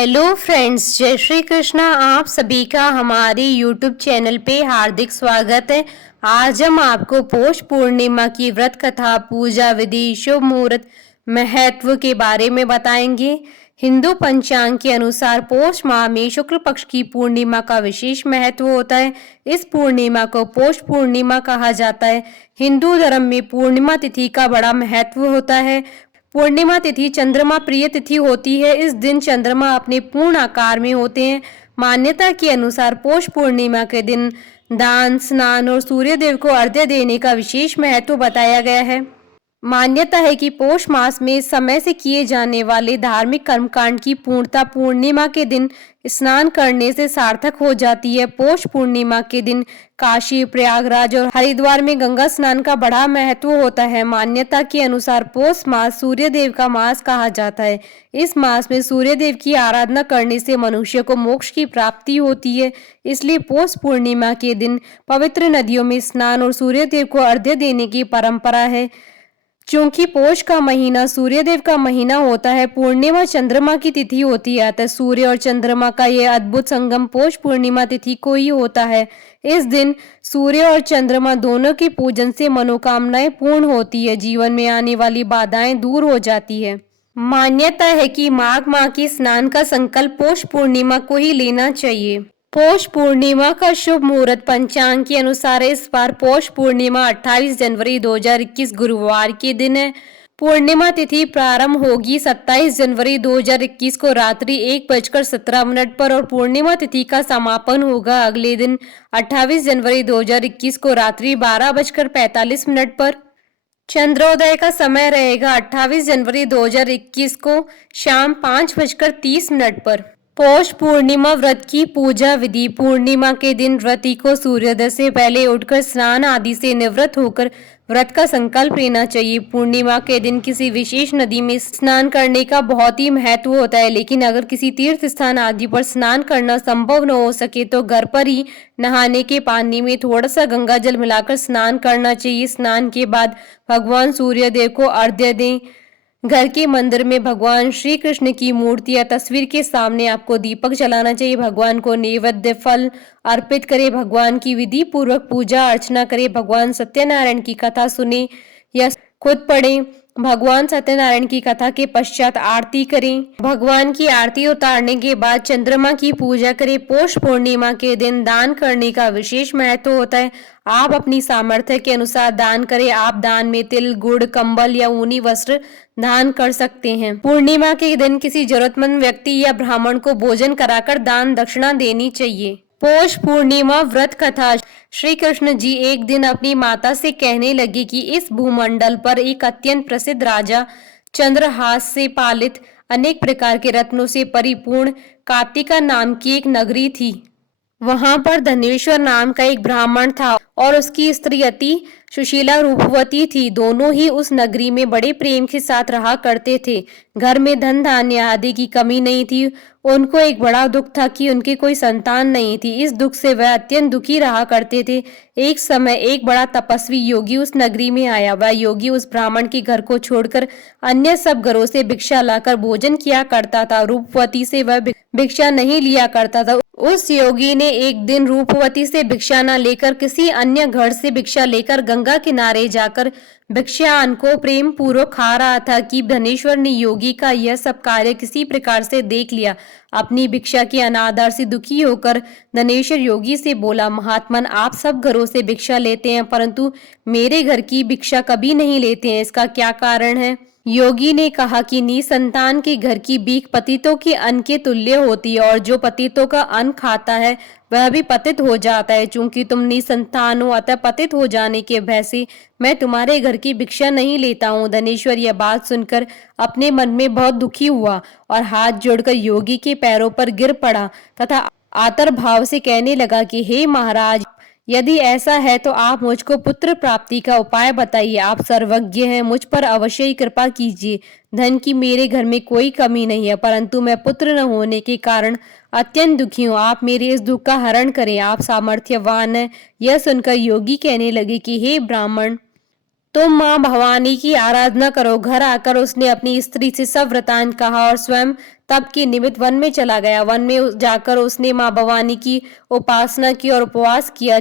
Hello friends, जय श्री कृष्णा। आप सभी का हमारे यूट्यूब चैनल पे हार्दिक स्वागत है। आज हम आपको पौष पूर्णिमा की व्रत कथा, पूजा विधि, शुभ मुहूर्त, महत्व के बारे में बताएंगे। हिंदू पंचांग के अनुसार पौष माह में शुक्ल पक्ष की पूर्णिमा का विशेष महत्व होता है। इस पूर्णिमा को पौष पूर्णिमा कहा जाता है। हिंदू धर्म में पूर्णिमा तिथि का बड़ा महत्व होता है। पूर्णिमा तिथि चंद्रमा प्रिय तिथि होती है। इस दिन चंद्रमा अपने पूर्ण आकार में होते हैं। मान्यता के अनुसार पौष पूर्णिमा के दिन दान, स्नान और सूर्य देव को अर्घ्य देने का विशेष महत्व बताया गया है। मान्यता है कि पौष मास में समय से किए जाने वाले धार्मिक कर्मकांड की पूर्णता पूर्णिमा के दिन स्नान करने से सार्थक हो जाती है। पौष पूर्णिमा के दिन काशी, प्रयागराज और हरिद्वार में गंगा स्नान का बड़ा महत्व होता है। मान्यता के अनुसार पौष मास सूर्य देव का मास कहा जाता है। इस मास में सूर्य देव की आराधना करने से मनुष्य को मोक्ष की प्राप्ति होती है। इसलिए पौष पूर्णिमा के दिन पवित्र नदियों में स्नान और सूर्य देव को अर्घ्य देने की परंपरा है। क्योंकि पौष का महीना सूर्यदेव का महीना होता है, पूर्णिमा चंद्रमा की तिथि होती है, अतः सूर्य और चंद्रमा का यह अद्भुत संगम पौष पूर्णिमा तिथि को ही होता है। इस दिन सूर्य और चंद्रमा दोनों के पूजन से मनोकामनाएं पूर्ण होती है, जीवन में आने वाली बाधाएं दूर हो जाती है। मान्यता है कि माघ माह के स्नान का संकल्प पौष पूर्णिमा को ही लेना चाहिए। पौष पूर्णिमा का शुभ मुहूर्त पंचांग के अनुसार इस बार पौष पूर्णिमा 28 जनवरी 2021 गुरुवार के दिन है। पूर्णिमा तिथि प्रारंभ होगी 27 जनवरी 2021 को रात्रि 1:17 पर और पूर्णिमा तिथि का समापन होगा अगले दिन 28 जनवरी 2021 को रात्रि 12:45 पर। चंद्रोदय का समय रहेगा 28 जनवरी 2021 को शाम 5:30 पर। पौष पूर्णिमा व्रत की पूजा विधि। पूर्णिमा के दिन व्रती को सूर्योदय से पहले उठकर स्नान आदि से निवृत्त होकर व्रत का संकल्प लेना चाहिए। पूर्णिमा के दिन किसी विशेष नदी में स्नान करने का बहुत ही महत्व होता है, लेकिन अगर किसी तीर्थ स्थान आदि पर स्नान करना संभव न हो सके तो घर पर ही नहाने के पानी में थोड़ा सा गंगा जल मिलाकर स्नान करना चाहिए। स्नान के बाद भगवान सूर्य देव को अर्घ्य दें। घर के मंदिर में भगवान श्री कृष्ण की मूर्ति या तस्वीर के सामने आपको दीपक जलाना चाहिए। भगवान को नैवेद्य फल अर्पित करें। भगवान की विधि पूर्वक पूजा अर्चना करें। भगवान सत्यनारायण की कथा सुने या खुद पढ़ें। भगवान सत्यनारायण की कथा के पश्चात आरती करें। भगवान की आरती उतारने के बाद चंद्रमा की पूजा करें। पौष पूर्णिमा के दिन दान करने का विशेष महत्व होता है। आप अपनी सामर्थ्य के अनुसार दान करें। आप दान में तिल, गुड़, कंबल या ऊनी वस्त्र दान कर सकते हैं। पूर्णिमा के दिन किसी जरूरतमंद व्यक्ति या ब्राह्मण को भोजन कराकर दान दक्षिणा देनी चाहिए। पौष पूर्णिमा व्रत कथा। श्री कृष्ण जी एक दिन अपनी माता से कहने लगे कि इस भूमंडल पर एक अत्यंत प्रसिद्ध राजा चंद्रहास से पालित अनेक प्रकार के रत्नों से परिपूर्ण कार्तिका नाम की एक नगरी थी। वहां पर धनेश्वर नाम का एक ब्राह्मण था और उसकी स्त्री अति सुशीला रूपवती थी। दोनों ही उस नगरी में बड़े प्रेम के साथ रहा करते थे। घर में धन धान्य आदि की कमी नहीं थी। उनको एक बड़ा दुख था कि उनकी कोई संतान नहीं थी। इस दुख से वह अत्यंत दुखी रहा करते थे। एक समय एक बड़ा तपस्वी योगी उस नगरी में आया। वह योगी उस ब्राह्मण के घर को छोड़कर अन्य सब घरों से भिक्षा लाकर भोजन किया करता था। रूपवती से वह भिक्षा नहीं लिया करता था। उस योगी ने एक दिन रूपवती से भिक्षा न लेकर किसी अन्य घर से भिक्षा लेकर गंगा किनारे जाकर भिक्षान को प्रेम पूर्वक खा रहा था कि धनेश्वर ने योगी का यह सब कार्य किसी प्रकार से देख लिया। अपनी भिक्षा के अनादर से दुखी होकर धनेश्वर योगी से बोला, महात्मन, आप सब घरों से भिक्षा लेते हैं परंतु मेरे घर की भिक्षा कभी नहीं लेते हैं, इसका क्या कारण है? योगी ने कहा कि निसंतान के घर की भीख पतितों के अन्न के तुल्य होती है और जो पतितों का अन्न खाता है वह भी पतित हो जाता है। चूंकि तुम निसंतान हो अतः पतित हो जाने के भय से मैं तुम्हारे घर की भिक्षा नहीं लेता हूँ। धनेश्वर यह बात सुनकर अपने मन में बहुत दुखी हुआ और हाथ जोड़कर योगी के पैरों पर गिर पड़ा तथा आतर भाव से कहने लगा कि हे महाराज, यदि ऐसा है तो आप मुझको पुत्र प्राप्ति का उपाय बताइए। आप सर्वज्ञ हैं, मुझ पर अवश्य ही कृपा कीजिए। धन की मेरे घर में कोई कमी नहीं है परंतु मैं पुत्र न होने के कारण अत्यंत दुखी हूँ। आप मेरे इस दुख का हरण करें, आप सामर्थ्यवान हैं। यह सुनकर योगी कहने लगे कि हे ब्राह्मण, तुम माँ भवानी की आराधना करो। घर आकर उसने अपनी स्त्री से सब वृतांत कहा और स्वयं तप के निमित्त वन में चला गया। वन में जाकर उसने माँ भवानी की उपासना की और उपवास किया।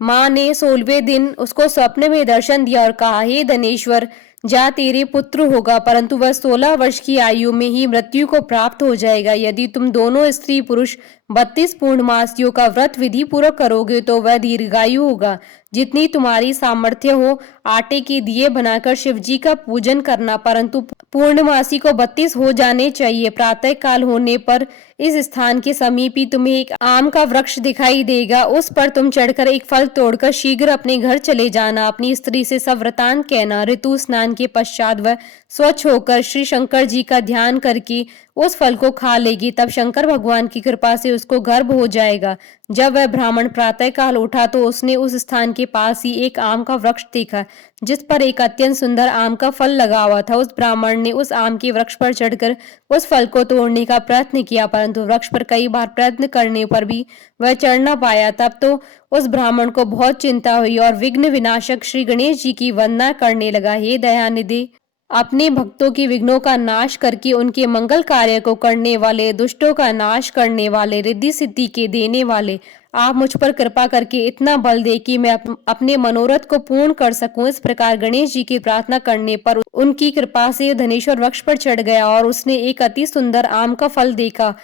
माँ ने 16वें दिन उसको स्वप्न में दर्शन दिया और कहा, हे धनेश्वर, जा तेरे पुत्र होगा, परंतु वह 16 वर्ष की आयु में ही मृत्यु को प्राप्त हो जाएगा। यदि तुम दोनों स्त्री पुरुष 32 पूर्णमासियों का व्रत विधि पूर्वक करोगे तो वह दीर्घायु होगा। जितनी तुम्हारी सामर्थ्य हो आटे के दिए बनाकर शिव जी का पूजन करना, परंतु पूर्णमासी को 32 हो जाने चाहिए। प्रातः काल होने पर इस स्थान के समीप ही तुम्हें एक आम का वृक्ष दिखाई देगा। उस पर तुम चढ़कर एक फल तोड़कर शीघ्र अपने घर चले जाना। अपनी स्त्री से सब वृतांत कहना। ऋतु स्नान के पश्चात वह स्वच्छ होकर श्री शंकर जी का ध्यान करके उस फल को खा लेगी। तब शंकर भगवान की कृपा से उसको गर्भ हो जाएगा। जब वह ब्राह्मण प्रातः काल उठा तो उसने उस स्थान के पास ही एक आम का वृक्ष देखा जिस पर एक अत्यंत सुंदर आम का फल लगा हुआ था। उस ब्राह्मण ने उस आम के वृक्ष पर चढ़कर उस फल को तोड़ने का प्रयत्न किया, परंतु वृक्ष पर कई बार प्रयत्न करने पर भी वह चढ़ न पाया। तब तो उस ब्राह्मण को बहुत चिंता हुई और विघ्न विनाशक श्री गणेश जी की वंदना करने लगा। हे दयानिधि, अपने भक्तों की विघ्नों का नाश करके उनके मंगल कार्य को करने वाले, दुष्टों का नाश करने वाले, रिद्धि सिद्धि के देने वाले, आप मुझ पर कृपा करके इतना बल दे कि मैं अपने मनोरथ को पूर्ण कर सकूं। इस प्रकार गणेश जी की प्रार्थना करने पर उनकी कृपा से धनेश्वर वृक्ष पर चढ़ गया और उसने एक अति सुंदर आम का फल देखा।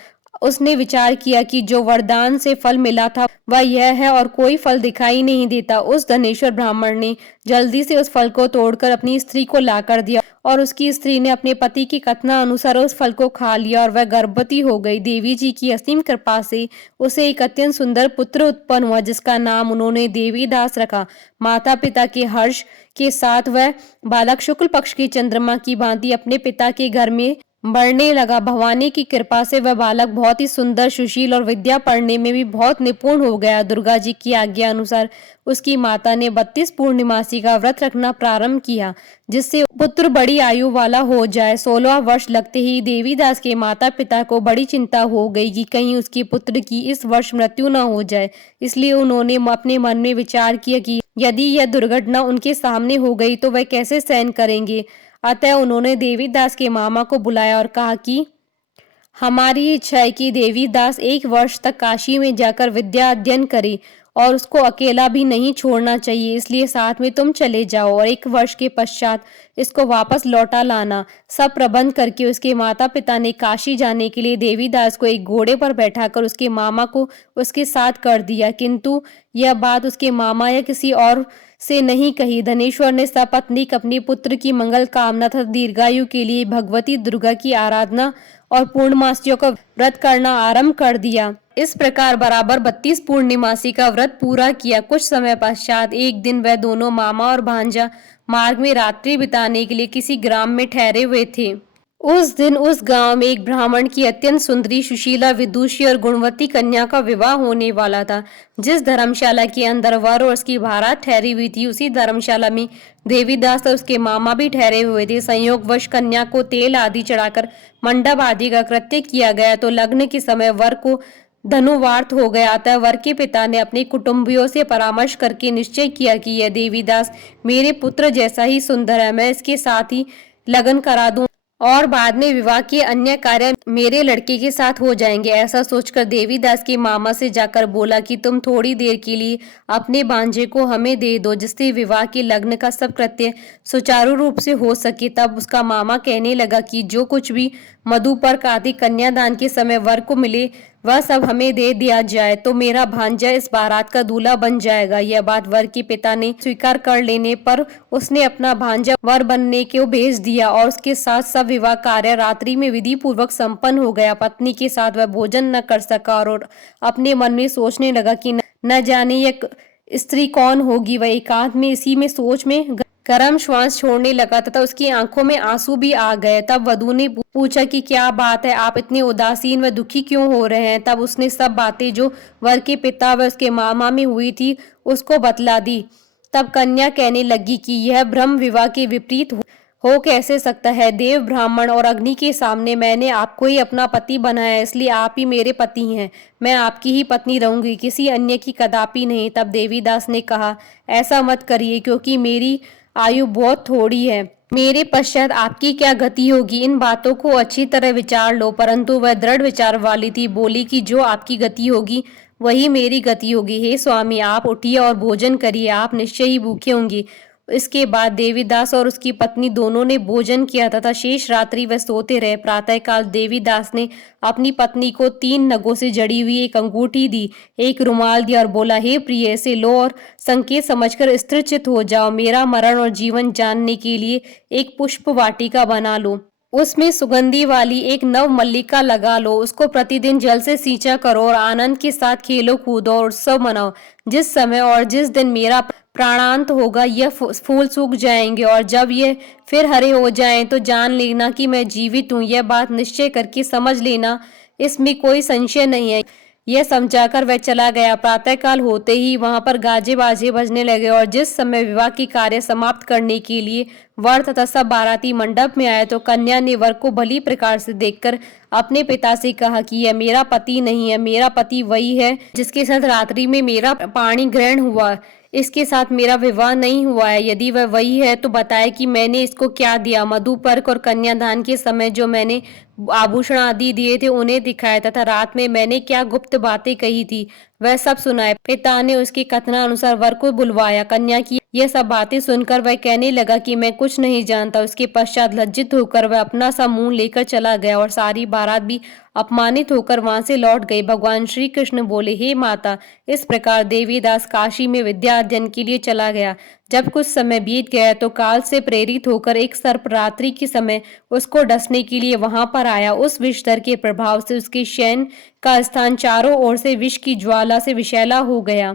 उसने विचार किया कि जो वरदान से फल मिला था वह यह है और कोई फल दिखाई नहीं देता। उस धनेश्वर ब्राह्मण ने जल्दी से उस फल को तोड़कर अपनी स्त्री को लाकर दिया और उसकी स्त्री ने अपने पति की कथना अनुसार उस फल को खा लिया और वह गर्भवती हो गई। देवी जी की असीम कृपा से उसे एक अत्यंत सुंदर पुत्र उत्पन्न हुआ जिसका नाम उन्होंने देवीदास रखा। माता पिता के हर्ष के साथ वह बालक शुक्ल पक्ष की चंद्रमा की भांति अपने पिता के घर में बढ़ने लगा। भवानी की कृपा से वह बालक बहुत ही सुंदर, सुशील और विद्या पढ़ने में भी बहुत निपुण हो गया। दुर्गा जी की आज्ञा अनुसार उसकी माता ने 32 पूर्णिमासी का व्रत रखना प्रारंभ किया जिससे पुत्र बड़ी आयु वाला हो जाए। 16 वर्ष लगते ही देवीदास के माता पिता को बड़ी चिंता हो गई कि कहीं उसके पुत्र की इस वर्ष मृत्यु न हो जाए। इसलिए उन्होंने अपने मन में विचार किया कि यदि यह दुर्घटना उनके सामने हो गई तो वह कैसे सहन करेंगे। अतः उन्होंने देवीदास के मामा को बुलाया और कहा कि हमारी इच्छा है कि देवीदास 1 वर्ष तक काशी में जाकर विद्या अध्ययन करे और उसको अकेला भी नहीं छोड़ना चाहिए, इसलिए साथ में तुम चले जाओ और 1 वर्ष के पश्चात इसको वापस लौटा लाना। सब प्रबंध करके उसके माता पिता ने काशी जाने के लिए देवीदास को एक घोड़े पर बैठाकर उसके मामा को उसके साथ कर दिया, किंतु यह बात उसके मामा या किसी और से नहीं कही। धनेश्वर ने सपत्नीक अपने पुत्र की मंगल कामना तथा दीर्घायु के लिए भगवती दुर्गा की आराधना और पूर्णमासियों का व्रत करना आरंभ कर दिया। इस प्रकार बराबर 32 पूर्णिमासी का व्रत पूरा किया। कुछ समय पश्चात एक दिन वह दोनों मामा और भांजा मार्ग में रात्रि बिताने के लिए किसी ग्राम में ठहरे हुए थे। उस दिन उस गांव में एक ब्राह्मण की अत्यंत सुंदरी, सुशीला, विदुषी और गुणवती कन्या का विवाह होने वाला था। जिस धर्मशाला के अंदर वर और उसकी बारात ठहरी हुई थी उसी धर्मशाला में देवीदास और उसके मामा भी ठहरे हुए थे। संयोगवश कन्या को तेल आदि चढ़ाकर मंडप आदि का कृत्य किया गया तो लग्न के समय वर को धनुवार्थ हो गया। अतः वर के पिता ने अपने कुटुंबियों से परामर्श करके निश्चय किया कि यह देवीदास मेरे पुत्र जैसा ही सुंदर है, मैं इसके साथ ही लगन करा दूं और बाद में विवाह के अन्य कार्य मेरे लड़के के साथ हो जाएंगे। ऐसा सोचकर देवीदास के मामा से जाकर बोला कि तुम थोड़ी देर के लिए अपने भांजे को हमें दे दो जिससे विवाह के लग्न का सब कृत्य सुचारू रूप से हो सके। तब उसका मामा कहने लगा कि जो कुछ भी मधुपर्क आदि कन्यादान के समय वर को मिले वह सब हमें दे दिया जाए तो मेरा भांजा इस बारात का दूल्हा बन जाएगा। यह बात वर के पिता ने स्वीकार कर लेने पर उसने अपना भांजा वर बनने को भेज दिया और उसके साथ सब विवाह कार्य रात्रि में विधि पूर्वक संपन्न हो गया। पत्नी के साथ वह भोजन न कर सका और अपने मन में सोचने लगा कि न जाने यह स्त्री कौन होगी। वह एकांत में इसी में सोच में गर्म श्वास छोड़ने लगा तथा उसकी आंखों में आंसू भी आ गए। तब वधू ने पूछा कि क्या बात है, आप इतने उदासीन व दुखी क्यों हो रहे हैं। तब उसने सब बातें जो वर के पिता व उसके मामा में हुई थी उसको बतला दी। तब कन्या कहने लगी कि यह ब्रह्म विवाह के विपरीत हो कैसे सकता है। देव, ब्राह्मण और अग्नि के सामने मैंने आपको ही अपना पति बनाया, इसलिए आप ही मेरे पति हैं। मैं आपकी ही पत्नी रहूंगी, किसी अन्य की कदापि नहीं। तब देवीदास ने कहा, ऐसा मत करिए क्योंकि मेरी आयु बहुत थोड़ी है मेरे पश्चात आपकी क्या गति होगी। इन बातों को अच्छी तरह विचार लो। परंतु वह दृढ़ विचार वाली थी, बोली कि जो आपकी गति होगी वही मेरी गति होगी। हे स्वामी, आप उठिए और भोजन करिए, आप निश्चय ही भूखे होंगे। इसके बाद देवीदास और उसकी पत्नी दोनों ने भोजन किया तथा शेष रात्रि वह सोते रहे। प्रातःकाल देवीदास ने अपनी पत्नी को 3 नगों से जड़ी हुई एक अंगूठी दी, एक रुमाल दिया और बोला, हे प्रिय, इसे लो और संकेत समझकर स्थिरचित्त हो जाओ। मेरा मरण और जीवन जानने के लिए एक पुष्प वाटिका बना लो, उसमें सुगंधी वाली एक नव मल्लिका लगा लो, उसको प्रतिदिन जल से सींचा करो और आनंद के साथ खेलो कूदो और उत्सव मनाओ। जिस समय और जिस दिन मेरा प्राणांत होगा यह फूल सूख जाएंगे और जब ये फिर हरे हो जाएं तो जान लेना कि मैं जीवित हूँ। यह बात निश्चय करके समझ लेना, इसमें कोई संशय नहीं है। यह समझाकर वह चला गया। प्रातःकाल होते ही वहां पर गाजे बाजे बजने लगे और जिस समय विवाह की कार्य समाप्त करने के लिए वर तथा सब बाराती मंडप में आए तो कन्या ने वर को भली प्रकार से देखकर अपने पिता से कहा कि यह मेरा पति नहीं है, मेरा पति वही है जिसके साथ रात्रि में मेरा पाणी ग्रहण हुआ। इसके साथ मेरा विवाह नहीं हुआ है। यदि वह वही है तो बताए कि मैंने इसको क्या दिया। मधुपर्क और कन्यादान के समय जो मैंने आभूषण आदि दिए थे उन्हें दिखाया तथा रात में मैंने क्या गुप्त बातें कही थी वह सब सुनाए। पिता ने उसके कथनानुसार वर को बुलवाया। कन्या की यह सब बातें सुनकर वह कहने लगा कि मैं कुछ नहीं जानता। उसके पश्चात लज्जित होकर वह अपना सा मुंह लेकर चला गया और सारी बारात भी अपमानित होकर वहां से लौट गई। भगवान श्री कृष्ण बोले, हे माता, इस प्रकार देवीदास काशी में विद्या अध्ययन के लिए चला गया। जब कुछ समय बीत गया तो काल से प्रेरित होकर एक सर्प रात्रि के समय उसको डसने के लिए वहां पर आया। उस विषधर के प्रभाव से उसके शयन का स्थान चारों ओर से विष की ज्वाला से विषैला हो गया,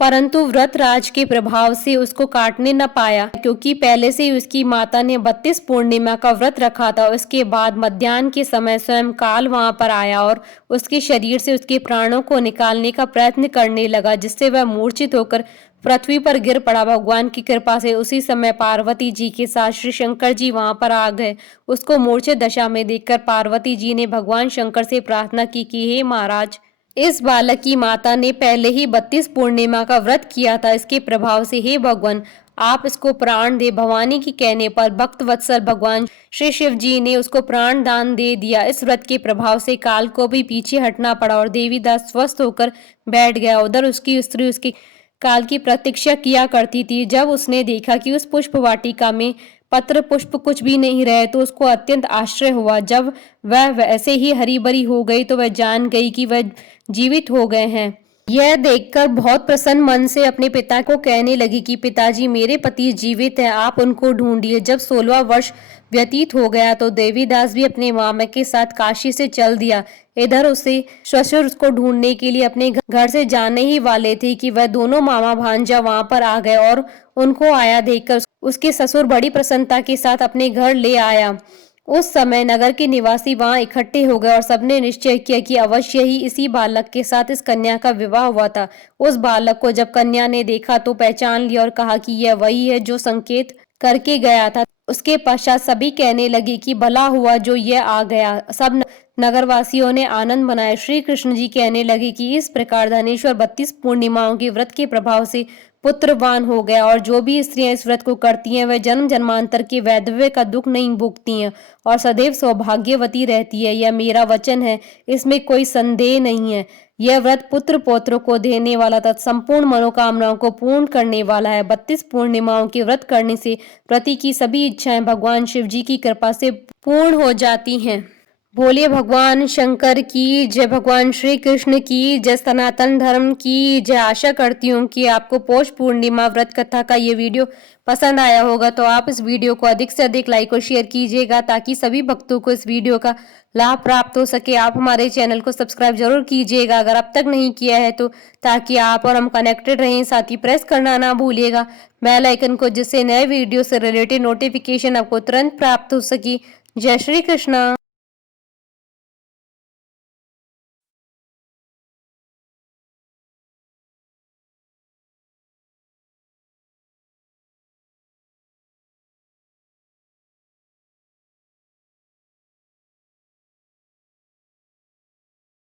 परंतु व्रतराज के प्रभाव से उसको काटने न पाया, क्योंकि पहले से ही उसकी माता ने 32 पूर्णिमा का व्रत रखा था। उसके बाद मध्याह्न के समय स्वयं काल वहां पर आया और उसके शरीर से उसके प्राणों को निकालने का प्रयत्न करने लगा, जिससे वह मूर्छित होकर पृथ्वी पर गिर पड़ा। भगवान की कृपा से उसी समय पार्वती जी के साथ श्री शंकर जी वहां पर आ गए। उसको मूर्छित दशा में देखकर पार्वती जी ने भगवान शंकर से प्रार्थना की कि हे महाराज, इस बालक की माता ने पहले ही 32 पूर्णिमा का व्रत किया था। इसके प्रभाव से हे भगवान, आप इसको प्राण दे। भवानी की कहने पर भक्त वत्सल भगवान श्री शिव जी ने उसको प्राण दान दे दिया। इस व्रत के प्रभाव से काल को भी पीछे हटना पड़ा और देवीदास स्वस्थ होकर बैठ गया। उधर उसकी स्त्री उसकी काल की प्रतीक्षा किया करती थी। जब उसने देखा कि उस पुष्प वाटिका में पत्र पुष्प कुछ भी नहीं रहे तो उसको अत्यंत आश्चर्य हुआ। जब वह वैसे ही हरी भरी हो गई तो वह जान गई कि वह जीवित हो गए हैं। यह देखकर बहुत प्रसन्न मन से अपने पिता को कहने लगी कि पिताजी, मेरे पति जीवित हैं, आप उनको ढूंढिए। जब 16वां वर्ष व्यतीत हो गया तो देवीदास भी अपने मामा के साथ काशी से चल दिया। इधर उसे ससुर उसको ढूंढने के लिए अपने घर से जाने ही वाले थे कि वह दोनों मामा भांजा वहां पर आ गए और उनको आया देखकर उसके ससुर बड़ी प्रसन्नता के साथ अपने घर ले आया। उस समय नगर के निवासी वहां इकट्ठे हो गए और सबने निश्चय किया कि अवश्य ही इसी बालक के साथ इस कन्या का विवाह हुआ था। उस बालक को जब कन्या ने देखा तो पहचान लिया और कहा कि यह वही है जो संकेत करके गया था। उसके पश्चात सभी कहने लगे कि भला हुआ जो यह आ गया। सब नगरवासियों ने आनंद मनाया। श्री कृष्ण जी कहने लगे कि इस प्रकार धनेश्वर 32 पूर्णिमाओं के व्रत के प्रभाव से पुत्रवान हो गया और जो भी स्त्रियां इस व्रत को करती हैं वह जन्म जन्मांतर के वैधव्य का दुख नहीं भोगती हैं और सदैव सौभाग्यवती रहती है। यह मेरा वचन है, इसमें कोई संदेह नहीं है। यह व्रत पुत्र पौत्रों को देने वाला तथा संपूर्ण मनोकामनाओं को पूर्ण करने वाला है। 32 पूर्णिमाओं के व्रत करने से प्रति की सभी इच्छाएं भगवान शिव जी की कृपा से पूर्ण हो जाती हैं। बोलिए भगवान शंकर की जय, भगवान श्री कृष्ण की जय, सनातन धर्म की जय। आशा करती हूँ कि आपको पौष पूर्णिमा व्रत कथा का ये वीडियो पसंद आया होगा, तो आप इस वीडियो को अधिक से अधिक लाइक और शेयर कीजिएगा ताकि सभी भक्तों को इस वीडियो का लाभ प्राप्त हो सके। आप हमारे चैनल को सब्सक्राइब जरूर कीजिएगा अगर अब तक नहीं किया है तो, ताकि आप और हम कनेक्टेड रहें। साथ ही प्रेस करना ना भूलिएगा बेल आइकन को, जिससे नए वीडियो से रिलेटेड नोटिफिकेशन आपको तुरंत प्राप्त हो सके। जय श्री कृष्ण।